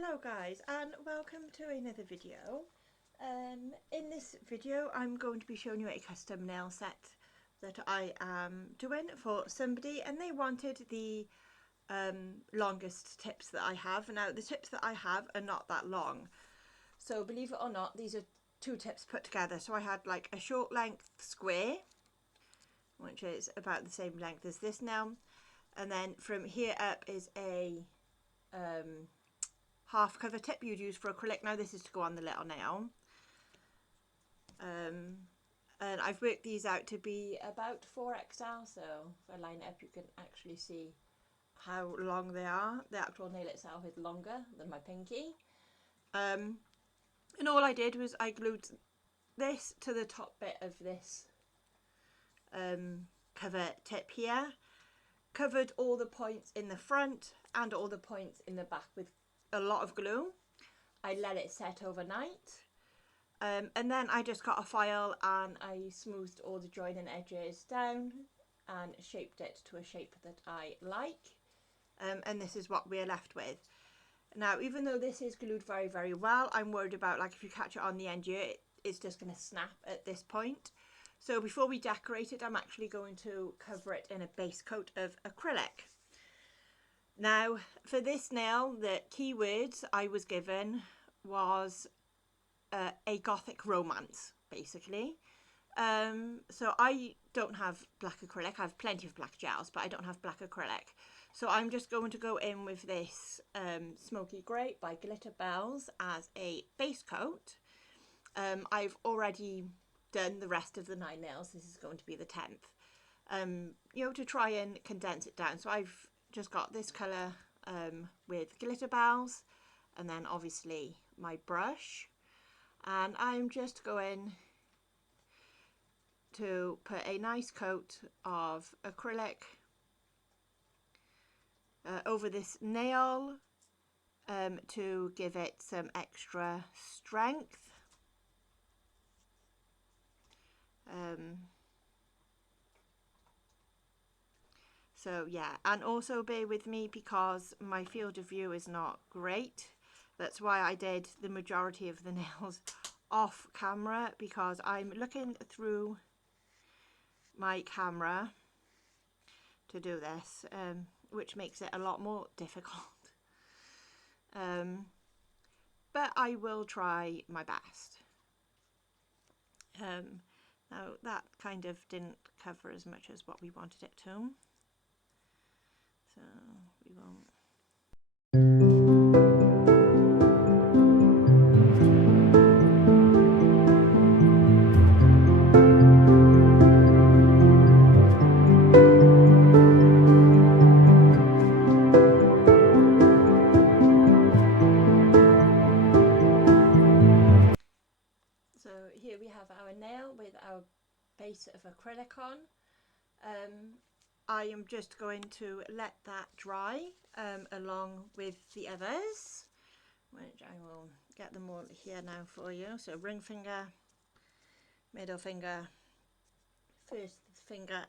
Hello guys, and welcome to another video. In this video I'm going to be showing you a custom nail set that I am doing for somebody, and they wanted the longest tips that I have. Now the tips that I have are not that long, so believe it or not, these are two tips put together. So I had like a short length square, which is about the same length as this nail, and then from here up is a half cover tip you'd use for acrylic. Now this is to go on the little nail, and I've worked these out to be about 4XL, so if I line it up you can actually see how long they are. The actual nail itself is longer than my pinky, and all I did was I glued this to the top bit of this cover tip here, covered all the points in the front and all the points in the back with a lot of glue. I let it set overnight, and then I just got a file and I smoothed all the joining edges down and shaped it to a shape that I like, and this is what we're left with. Now even though this is glued very well, I'm worried about, like, if you catch it on the end here, it's just going to snap at this point. So before we decorate it, I'm actually going to cover it in a base coat of acrylic. Now for this nail, the keywords I was given was a Gothic romance, basically. So I don't have black acrylic. I have plenty of black gels, but I don't have black acrylic. So I'm just going to go in with this Smoky Grey by Glitter Bells as a base coat. I've already done the rest of the 9 nails. This is going to be the 10th. You know, to try and condense it down. So I've just got this colour with Glitter Bells, and then obviously my brush, and I'm just going to put a nice coat of acrylic over this nail to give it some extra strength. So yeah, and also bear with me because my field of view is not great. That's why I did the majority of the nails off camera, because I'm looking through my camera to do this, which makes it a lot more difficult. But I will try my best. Now that kind of didn't cover as much as what we wanted it to. So we won't. So here we have our nail with our base of acrylic on. I am just going to let that dry along with the others, which I will get them all here now for you. So ring finger, middle finger, first finger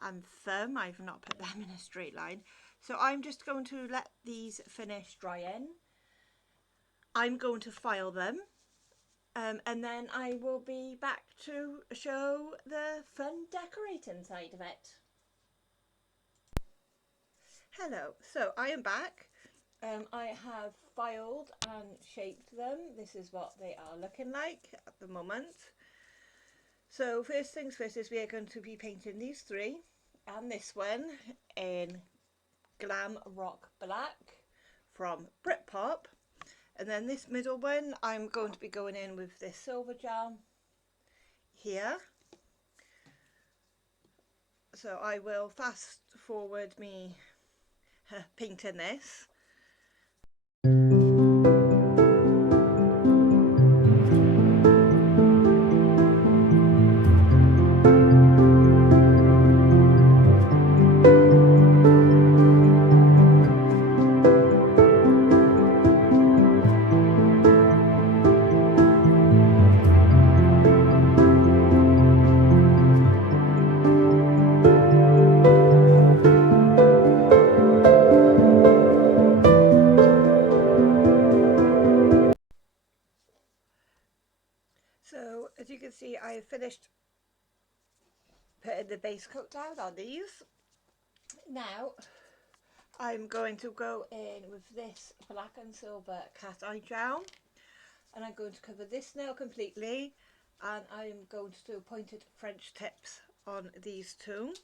and thumb. I've not put them in a straight line. So I'm just going to let these finish drying. I'm going to file them, and then I will be back to show the fun decorating side of it. Hello, so I am back. I have filed and shaped them. This is what they are looking like at the moment. So first things first is we are going to be painting these 3 and this one in Glam Rock Black from Britpop, and then this middle one I'm going to be going in with this silver gel here. So I will fast forward me painting this. can see I have finished putting the base coat down on these. Now I'm going to go in with this black and silver cat eye gel, and I'm going to cover this nail completely, and I'm going to do pointed French tips on these two.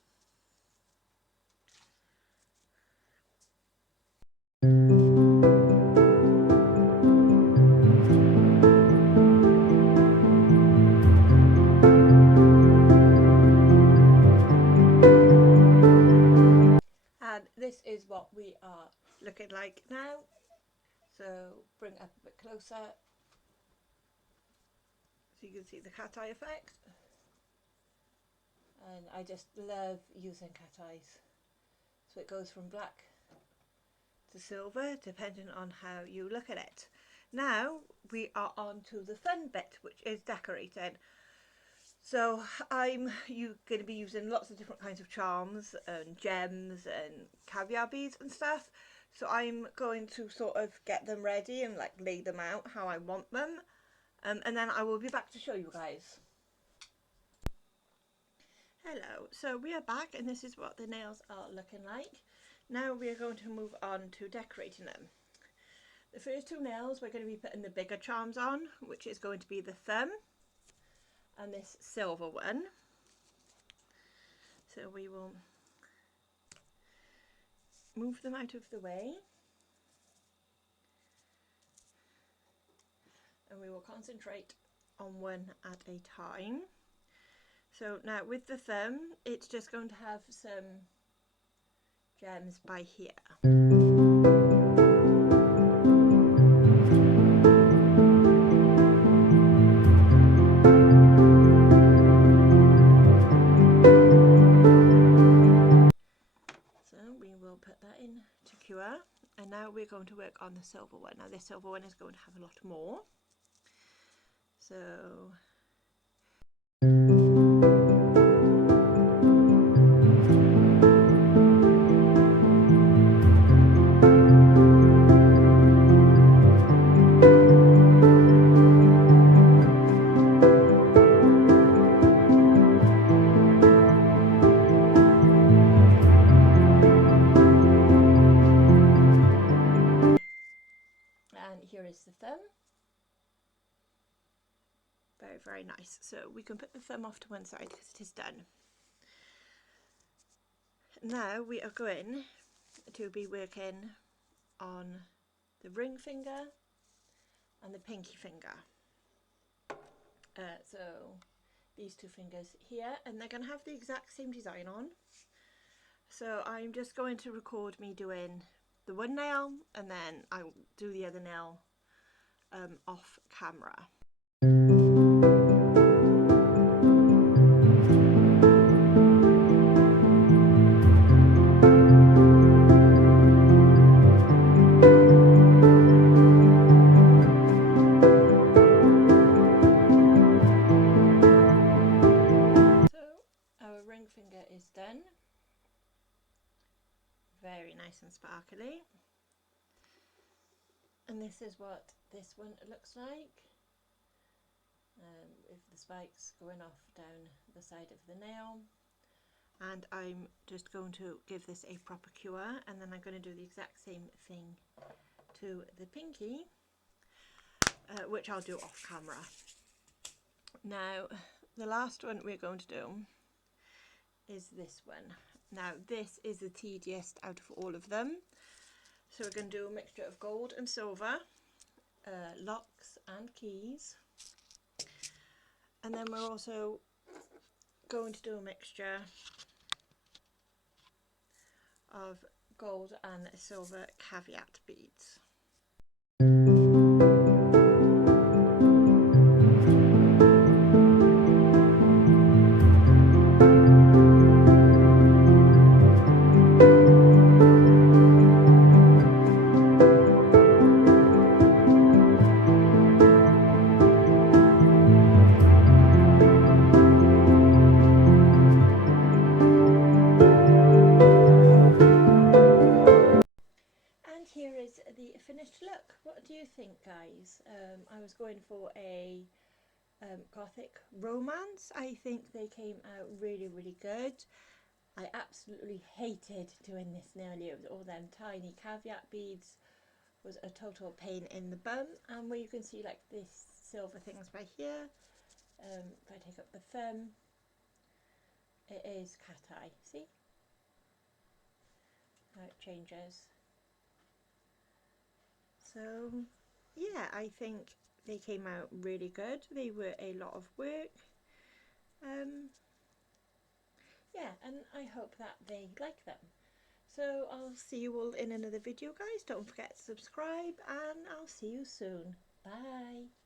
And this is what we are looking like now. So bring it up a bit closer so you can see the cat eye effect. And I just love using cat eyes. So it goes from black to silver depending on how you look at it. Now we are on to the fun bit, which is decorating. So I'm going to be using lots of different kinds of charms and gems and caviar beads and stuff. So I'm going to sort of get them ready and like lay them out how I want them. And then I will be back to show you guys. Hello, so we are back and this is what the nails are looking like. Now we are going to move on to decorating them. The first two nails we're going to be putting the bigger charms on, which is going to be the thumb and this silver one. So we will move them out of the way and we will concentrate on one at a time. So now with the thumb, it's just going to have some gems by here. Put that in to cure, and now we're going to work on the silver one. Now this silver one is going to have a lot more, so here is the thumb. Very, very nice. So we can put the thumb off to one side because it is done. Now we are going to be working on the ring finger and the pinky finger. So these two fingers here, and they're going to have the exact same design on. So I'm just going to record me doing the one nail and then I'll do the other nail off camera. So our ring finger is done. Very nice and sparkly. And this is what this one looks like, with the spikes going off down the side of the nail. And I'm just going to give this a proper cure, and then I'm going to do the exact same thing to the pinky, which I'll do off camera. Now the last one we're going to do is this one. Now this is the tedious out of all of them. So we're going to do a mixture of gold and silver, locks and keys, and then we're also going to do a mixture of gold and silver caveat beads. The finished look. What do you think, guys? I was going for a Gothic romance. I think they came out really, really good. I absolutely hated doing this nearly. It was all them tiny caveat beads, was a total pain in the bum. And where you can see like this silver things by here, if I take up the thumb, it is cat eye, see how it changes. So yeah, I think they came out really good. They were a lot of work. Yeah, and I hope that they like them. So I'll see you all in another video, guys. Don't forget to subscribe, and I'll see you soon. Bye.